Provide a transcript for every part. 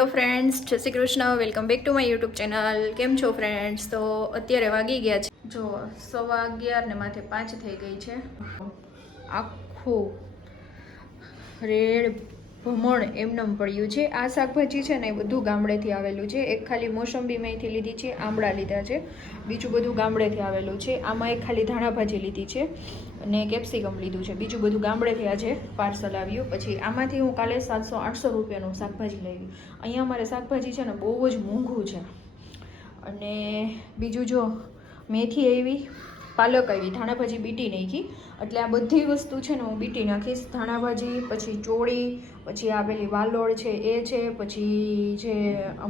Hello friends Jai Shri Krishna welcome back to my YouTube channel કેમ છો friends તો અત્યારે વાગી ગયા છે. જો, સવા અગિયાર ને માથે પાંચ થઈ ગઈ છે. આખું રેડ ભમણ એમનેમ પડ્યું છે. આ શાકભાજી છે ને એ બધું ગામડેથી આવેલું છે. એક ખાલી મોસંબી મેંથી લીધી છે, આમળા લીધા છે. બીજું બધું ગામડેથી આવેલું છે. આમાં એક ખાલી ધાણાભાજી લીધી છે અને કેપ્સિકમ લીધું છે. બીજું બધું ગામડેથી આજે પાર્સલ આવ્યું. પછી આમાંથી હું કાલે સાતસો આઠસો રૂપિયાનું શાકભાજી લઈ અહીંયા અમારે શાકભાજી છે ને બહુ જ મોંઘું છે. અને બીજું જો મેથી આવી પાલક આવી, ધાણાભાજી બીટી નાખી. એટલે આ બધી વસ્તુ છે ને હું બીટી નાખીશ. ધાણાભાજી, પછી ચોળી, પછી આ પેલી વાલોળ છે એ છે, પછી જે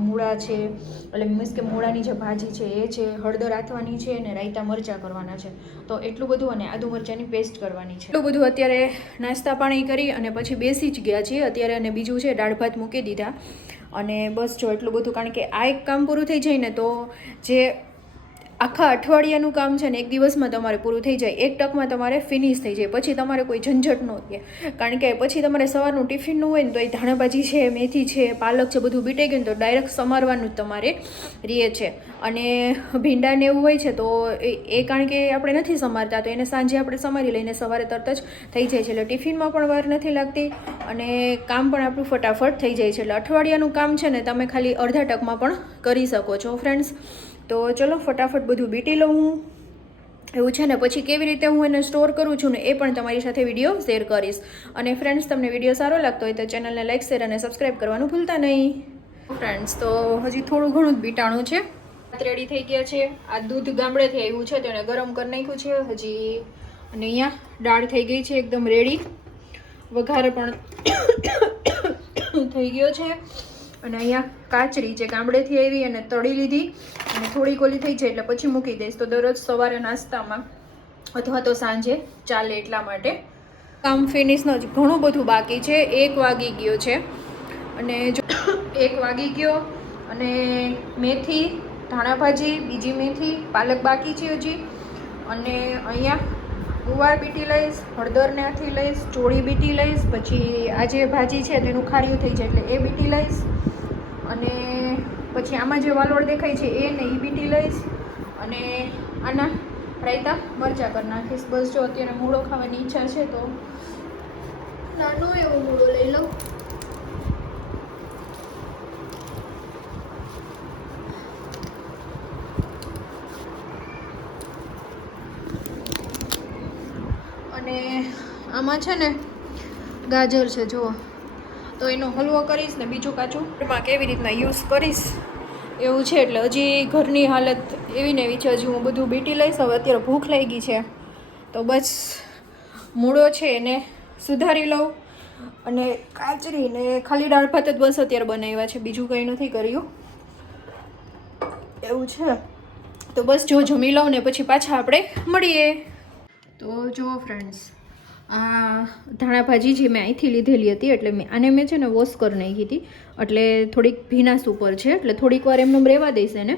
મૂળા છે, એટલે મીન્સ કે મૂળાની જે ભાજી છે એ છે, હળદર આથવાની છે ને રાયતા મરચાં કરવાના છે. તો એટલું બધું અને આદુ મરચાંની પેસ્ટ કરવાની છે. એટલું બધું અત્યારે નાસ્તા પાણી કરી અને પછી બેસી જ ગયા છીએ. અત્યારે અને બીજું છે, દાળ ભાત મૂકી દીધા. અને બસ જો એટલું બધું, કારણ કે આ એક કામ પૂરું થઈ જાય ને તો જે આખા અઠવાડિયાનું કામ છે ને એક દિવસમાં તમારે પૂરું થઈ જાય. એક ટકમાં તમારે ફિનિશ થઈ જાય. પછી તમારે કોઈ ઝંઝટ ન રહે. કારણ કે પછી તમારે સવારનું ટિફિનનું હોય ને તો એ ધાણાભાજી છે, મેથી છે, પાલક છે, બધું બીટાઈ ગયું તો ડાયરેક્ટ સમારવાનું જ તમારે રહે છે. અને ભીંડાને એવું હોય છે તો એ કારણ કે આપણે નથી સમારતા, તો એને સાંજે આપણે સમારી લઈને સવારે તરત જ થઈ જાય છે. એટલે ટિફિનમાં પણ વાર નથી લાગતી અને કામ પણ આપણું ફટાફટ થઈ જાય છે. એટલે અઠવાડિયાનું કામ છે ને તમે ખાલી અડધા ટકમાં પણ કરી શકો છો ફ્રેન્ડ્સ તો ચલો ફટાફટ બધું બીટી લઉં એવું છે ને, પછી કેવી રીતે હું એને સ્ટોર કરું છું ને એ પણ તમારી સાથે વીડિયો શેર કરીશ. અને ફ્રેન્ડ્સ તમને વીડિયો સારો લાગતો હોય તો ચેનલને લાઇક શેર અને સબસ્ક્રાઈબ કરવાનું ભૂલતા નહીં. ફ્રેન્ડ્સ તો હજી થોડું ઘણું જ બીટાણું છે. રેડી થઈ ગયા છે. આ દૂધ ગામડેથી આવ્યું છે તેને ગરમ કરી નાખ્યું છે. હજી અને અહીંયા દાળ થઈ ગઈ છે એકદમ રેડી વઘાર પણ થઈ ગયો છે. અને અહીંયા કાચરી જે ગામડેથી આવી અને તળી લીધી. અને થોડી ગોલી થઈ જાય એટલે પછી મૂકી દઈશ. તો દરરોજ સવારે નાસ્તામાં અથવા તો સાંજે ચાલે એટલા માટે. કામ ફિનિશનો જ ઘણું બધું બાકી છે. એક વાગી ગયો છે. અને જો એક વાગી ગયો અને મેથી, ધાણાભાજી, બીજી મેથી, પાલક બાકી છે હજી. અને અહીંયા ગુવાર બીટી લઈશ હળદરનાથી લઈશ, ચોળી બીટી લઈશ, પછી આ જે ભાજી છે તેનું ખાર્યું થઈ જાય એટલે એ બીટી લઈશ. અને પછી આમાં જે વાલોળ દેખાય છે એ ને એ બીટી લઈશ. અને આના રાયતા મરચાં કરી નાખીશ. બસ જો અત્યારે મૂળો ખાવાની ઈચ્છા છે તો. નાનો એવો મૂળો લઈ લઉં. અને આમાં છે ને ગાજર છે જુઓ. તો એનો હલવો કરીશ ને બીજું કાચું. એમાં કેવી રીતના યુઝ કરીશ? એવું છે એટલે હજી ઘરની હાલત એવી ને એવી છે હજી હું બધું બીટી લઈશ હવે અત્યારે ભૂખ લાગી છે. તો બસ મૂળો છે એને સુધારી લઉં. અને કાચરી ને ખાલી દાળ ભાત જ બસ અત્યારે બનાવ્યા છે બીજું કંઈ નથી કર્યું. એવું છે. તો બસ જો જમી લઉં ને પછી પાછા આપણે મળીએ. તો જુઓ ફ્રેન્ડ્સ આ ધાણા ભાજી જે મેં અહીંથી લીધેલી હતી એટલે મેં આને મેં છે ને વોશ કરી નાખી હતી. એટલે થોડીક ભીનાશ ઉપર છે. એટલે થોડીક વાર એમનું રહેવા દઈશ એને.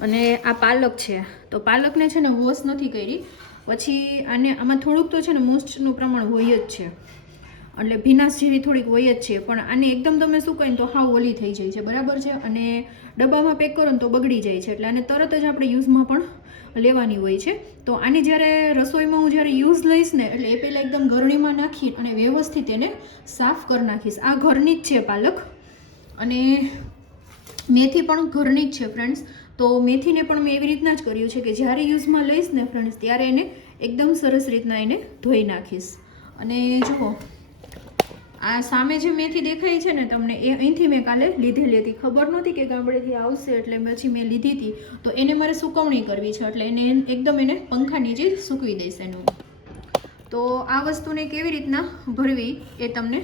અને આ પાલક છે. તો પાલકને છે ને વોશ નથી કરી. પછી આને આમાં થોડુંક તો છે ને મોસ્ટનું પ્રમાણ હોય જ છે. એટલે ભીનાશ જેવી થોડીક હોય જ છે. પણ આને એકદમ તમે શું કહીને તો હાવ ઓલી થઈ જાય છે. બરાબર છે? અને ડબ્બામાં પેક કરો ને તો બગડી જાય છે. એટલે આને તરત જ આપણે યુઝમાં પણ લેવાની હોય છે. તો આની જ્યારે રસોઈમાં હું જ્યારે યુઝ લઈશ ને, એટલે એ પહેલાં એકદમ ગરણીમાં નાખી અને વ્યવસ્થિત એને સાફ કરી નાખીશ. આ ઘરની જ છે પાલક. અને મેથી પણ ઘરની જ છે ફ્રેન્ડ્સ. તો મેથીને પણ મેં એવી રીતના જ કર્યું છે કે જ્યારે યુઝમાં લઈશ ને ફ્રેન્ડ્સ, ત્યારે એને એકદમ સરસ રીતના એને ધોઈ નાખીશ. અને જુઓ આ સામે જે મેથી દેખાય છે ને તમને એ અહીંથી મેં કાલે લીધેલી હતી. ખબર નહોતી કે ગામડેથી આવશે એટલે પછી મેં લીધી હતી. તો એને મારે સુકવણી કરવી છે એટલે એને એકદમ એને પંખા નીચે સૂકવી દઈશ એનું. તો આ વસ્તુને કેવી રીતના ભરવી એ તમને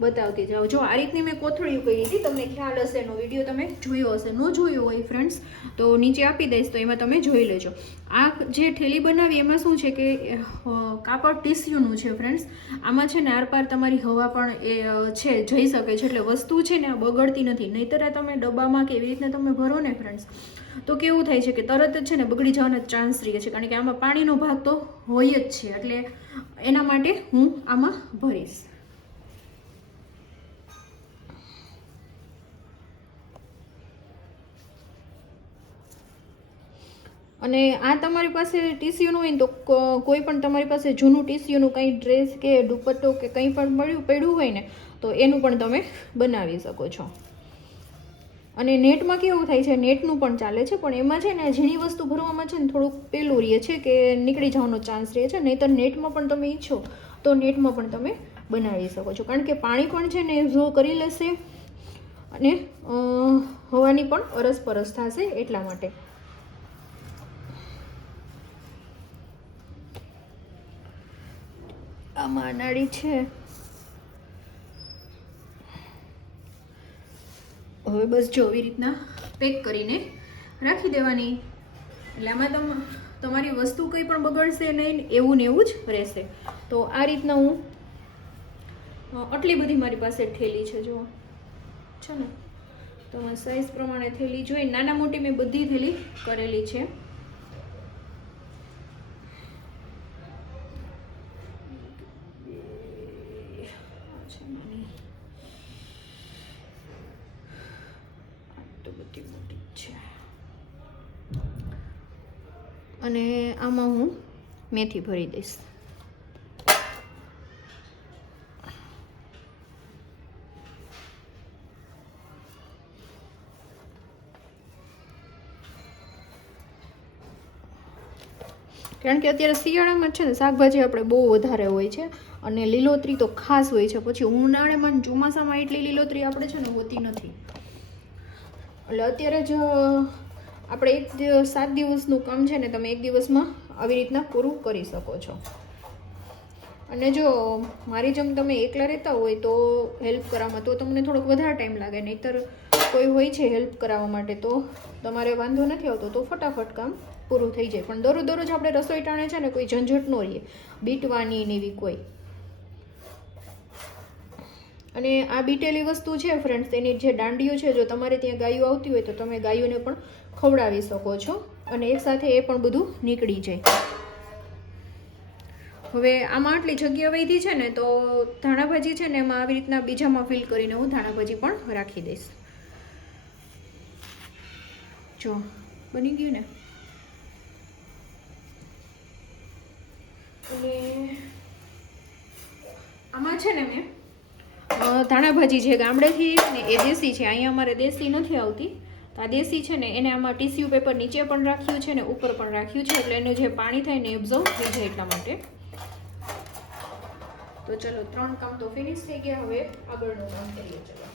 બતાવતી જાઓ. જો આ રીતની મેં કોથળીઓ કરી હતી, તમને ખ્યાલ હશે, એનો વીડિયો તમે જોયો હશે. ન જોયો હોય ફ્રેન્ડ્સ તો નીચે આપી દઈશ, તો એમાં તમે જોઈ લેજો. આ જે ઠેલી બનાવી, એમાં શું છે કે કાપડ ટીસ્યુનું છે ફ્રેન્ડ્સ આમાં છે ને આરપાર તમારી હવા પણ એ છે, જઈ શકે છે. એટલે વસ્તુ છે ને, આ બગડતી નથી. નહીંતર આ તમે ડબ્બામાં કે એવી રીતના તમે ભરો ને ફ્રેન્ડ્સ તો કેવું થાય છે કે તરત જ છે ને, બગડી જવાના ચાન્સ રહે છે. કારણ કે આમાં પાણીનો ભાગ તો હોય જ છે. એટલે એના માટે હું આમાં ભરીશ. અને આ તમારી પાસે ટીસ્યુનું હોય ને તો કોઈ પણ તમારી પાસે જૂનું ટીસ્યુનું કંઈ ડ્રેસ કે દુપટ્ટો કે કંઈ પણ મળ્યું, પડ્યું હોય ને, તો એનું પણ તમે બનાવી શકો છો. અને નેટમાં કેવું થાય છે, નેટનું પણ ચાલે છે, પણ એમાં છે ને ઝીણી વસ્તુ ભરવામાં છે ને થોડુંક પેલું રહે છે કે નીકળી જવાનો ચાન્સ રહે છે, નહીંતર નેટમાં પણ તમે ઈચ્છો તો નેટમાં પણ તમે બનાવી શકો છો. કારણ કે પાણી પણ છે ને ઝો કરી લેશે અને હવાની પણ અરસપરસ થશે એટલા માટે. આમાં નાળી છે. હવે બસ જો આવી રીતના પેક કરીને રાખી દેવાની. એટલે આમાં તમ, તમારી વસ્તુ કંઈ પણ બગડશે નહીં, એવું ને એવું જ રહેશે. તો આ રીતના હું આટલી બધી મારી પાસે થેલી છે, જુઓ. છે ને? તો સાઈઝ પ્રમાણે થેલી જોઈ, નાના મોટી મેં બધી થેલી કરેલી છે આ છે નાની. આ તો બધી મોટી જ છે અને આમાં હું મેથી ભરી દઈશ. કારણ કે અત્યારે શિયાળામાં છે ને શાકભાજી આપણે બહુ વધારે હોય છે અને લીલોતરી તો ખાસ હોય છે. પછી ઉનાળામાં ચોમાસામાં એટલી લીલોતરી આપણે છે ને હોતી નથી. એટલે અત્યારે જ આપણે એક સાત દિવસનું કામ છે ને, તમે એક દિવસમાં આવી રીતના પૂરું કરી શકો છો. અને જો મારી જેમ તમે એકલા રહેતા હોય તો હેલ્પ કરવામાં તો તમને થોડોક વધારે ટાઈમ લાગે. નહીંતર કોઈ હોય છે હેલ્પ કરાવવા માટે, તો તમારે વાંધો નથી આવતો. તો ફટાફટ કામ પૂરું થઈ જાય. પણ દરરોજ દરરોજ આપણે રસોઈ ટાણે છે ને, કોઈ ઝંઝટ ન રહીએ. બીટવાની ને એવી કોઈ. અને આ બીટેલી વસ્તુ છે ફ્રેન્ડ્સ એની જે દાંડીઓ છે, જો તમારે ત્યાં ગાયો આવતી હોય તો તમે ગાયોને પણ ખવડાવી શકો છો અને એકસાથે એ પણ બધું નીકળી જાય. હવે આમાં આટલી જગ્યા વૈધી છે ને, તો ધાણાભાજી છે ને, એમાં આવી રીતના બીજામાં ફિલ કરીને હું ધાણાભાજી પણ રાખી દઈશ. જો, બની ગયું ને? અને આમાં છે ને મેં ધાણાભાજી છે ગામડેથી ને એ દેશી છે, અહીંયા અમારે દેશી નથી આવતી. તો આ દેશી છે ને એને આમાં ટીસ્યુ પેપર નીચે પણ રાખ્યું છે ને ઉપર પણ રાખ્યું છે, એટલે એનું જે પાણી થાય ને એબ્ઝોર્વ થઈ જાય એટલા માટે. તો ચલો, ત્રણ કામ તો ફિનિશ થઈ ગયા, હવે આગળનું કામ કરીએ, ચલો.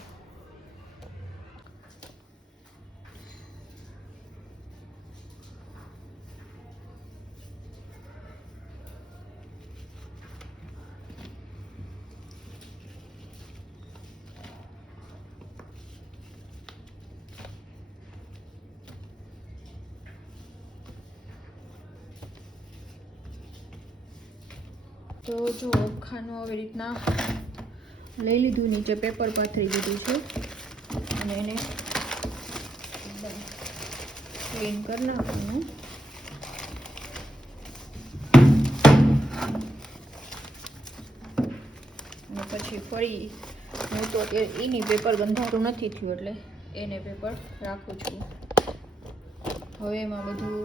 તો જો ઓખાનું આવી રીતના લઈ લીધું, નીચે પેપર પાથરી દીધું છે. અને એને ક્લીન કરી નાખવાનું. અને પછી ફરી હું તો અત્યારે એની પેપર બંધારું નથી થયું એટલે એને પેપર રાખું છું. હવે એમાં બધું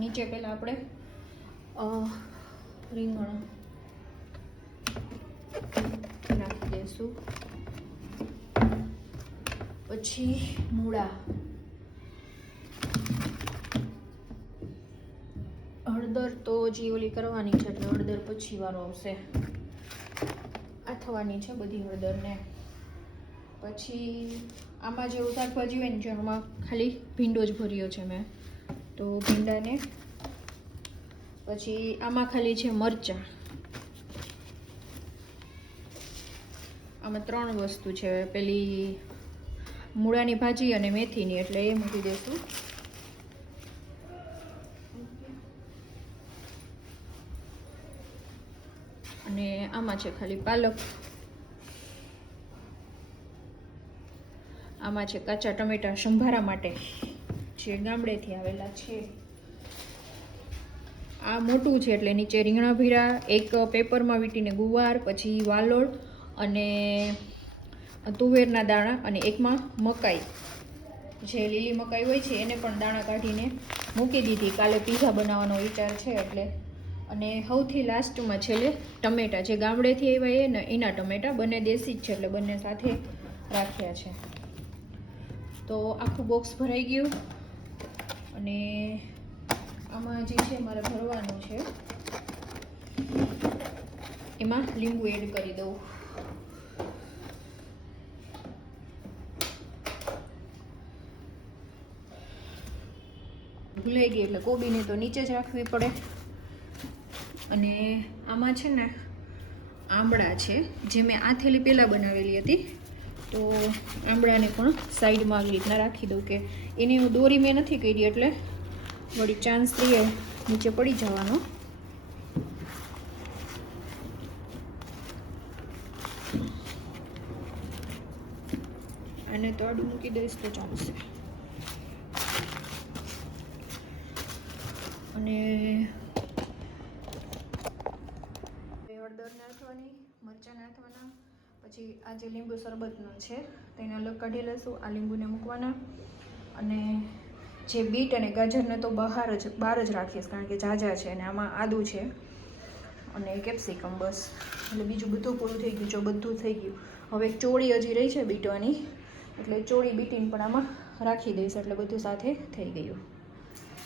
નીચે પહેલાં આપણે રીંગણ દઈશું પછી મૂળા. હળદર તો હજી ઓલી કરવાની છે એટલે હળદર પછી વારો આવશે. આ થવાની છે બધી હળદરને. પછી આમાં જે શાકભાજી હોય ને જેમાં ખાલી ભીંડો જ ભર્યો છે મેં, તો ભીંડાને. પછી આમાં ખાલી છે મરચાં. આમાં ત્રણ વસ્તુ છે. પેલી મૂળાની ભાજી અને મેથીની, એટલે એ મૂકી દઈશું અને આમાં છે ખાલી પાલક. આમાં છે કાચા ટમેટા સંભારા માટે, જે ગામડેથી આવેલા છે. આ મોટું છે એટલે નીચે રીંગણા ભીરા, એક પેપરમાં વીંટીને ગુવાર, પછી વાલોળ અને તુવેરના દાણા અને એકમાં મકાઈ. જે લીલી મકાઈ હોય છે, એને પણ દાણા કાઢીને મૂકી દીધી. કાલે પીઝા બનાવવાનો વિચાર છે એટલે. અને સૌથી લાસ્ટમાં છેલ્લે ટમેટા. જે ગામડેથી આવ્યા એ ને એના ટમેટા. બંને દેશી જ છે એટલે બંને સાથે રાખ્યા છે. તો આખું બોક્સ ભરાઈ ગયું. અને આમાં જે છે, મારે ભરવાનું છે, એમાં લીંબુ એડ કરી દઉં. ભૂલાઈ ગઈ એટલે કોબીને તો નીચે જ રાખવી પડે. અને આમાં છે ને આંબળા છે, જે મેં આ થેલી પહેલાં બનાવેલી હતી. તો આંબળાને પણ સાઈડમાં આવી રીતના રાખી દઉં કે એની હું દોરી મેં નથી કરી એટલે વળી ચાન્સ રહીએ નીચે પડી જવાનો. અને તો આડું મૂકી દઈશ તો ચાલશે. અને હળદર નાખવાની, મરચાં નાખવાના, પછી આ જે લીંબુ શરબતનું છે, તેને અલગ કાઢી લઈશું, આ લીંબુને મૂકવાના. અને જે બીટ અને ગાજરને તો બહાર જ બહાર જ રાખીશ, કારણ કે ઝાઝા છે અને આમાં આદું છે અને કેપ્સિકમ બસ. એટલે બીજું બધું પૂરું થઈ ગયું, જો બધું થઈ ગયું. હવે ચોળી હજી રહી છે બીટવાની, એટલે ચોળી બીટીને પણ આમાં રાખી દઈશ, એટલે બધું સાથે થઈ ગયું.